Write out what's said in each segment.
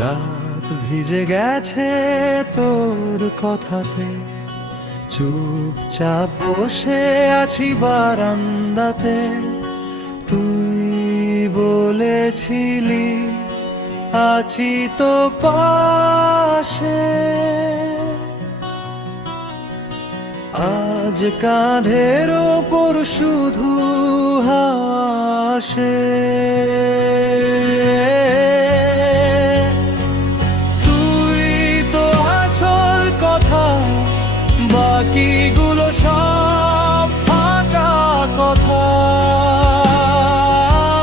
রাত ভিজে গেছে তোর কথাতে, চুপচাপ বসে আছি বারান্দাতে। তুই বলেছিলি আছি তো পাশে, আজ কাঁধের ওপর শুধু হাসে। তুই তো আসল কথা, বাকিগুলো সব ফাঁকা কথা।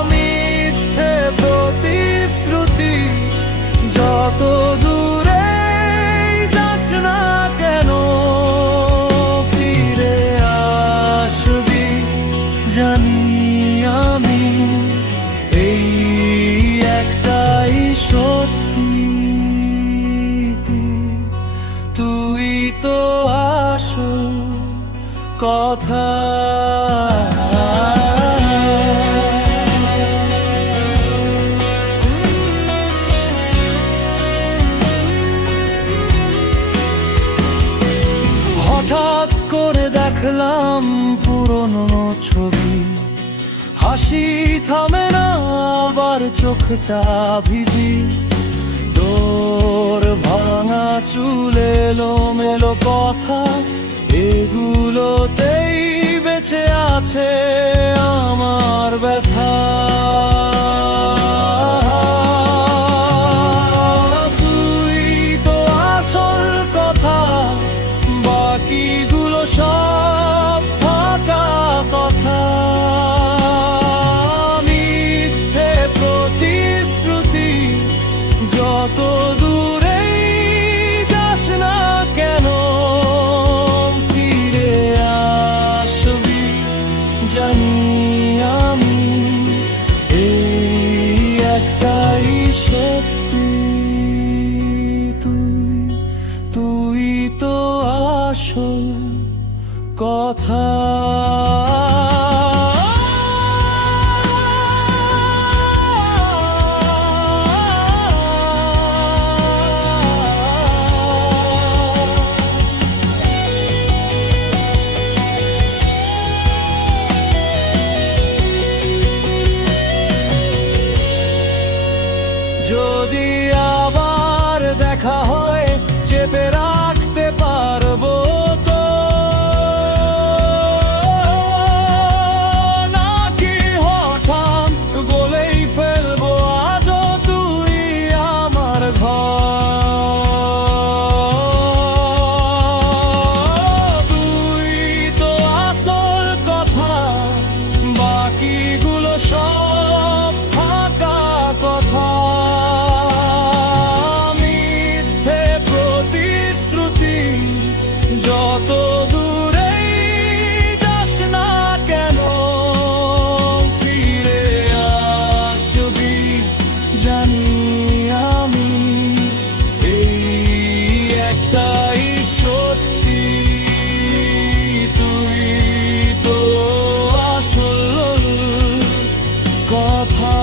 মিথ্যে প্রতিশ্রুতি, যত দূরে যাস না কেন ফিরে আসবি জানি আমি। এই একটাই সত্যি, তুই তো আসল কথা। হঠাৎ করে দেখলাম পুরনো ছবি, হাসি থামে না আবার চোখটা ভিজি। তোর ভাঙা চুল এলোমেলো কথা, এগুলোতেই বেঁচে আছে আমার ব্যথা। তুই তো আসল কথা, বাকিগুলো সব ফাঁকা কথা। মিথ্যে প্রতিশ্রুতি, যত দূরেই যাস না কেন ফিরে আসবি জানি আমি। এই একটাই সত্যি, তুই তো আসল কথা। যদি আবার দেখা হয় চেপে রাখতে পারবো তো, নাকি হঠাৎ বলেই ফেলবো আজও তুই আমার ঘর। তুই তো আসল কথা, বাকিগুলো সব ফাঁকা কথা। যত দূরেই যাস না কেন ফিরে আসবি জানি আমি। এই একটাই সত্যি, তুই তো আসল কথা।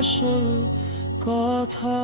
আসল কথা।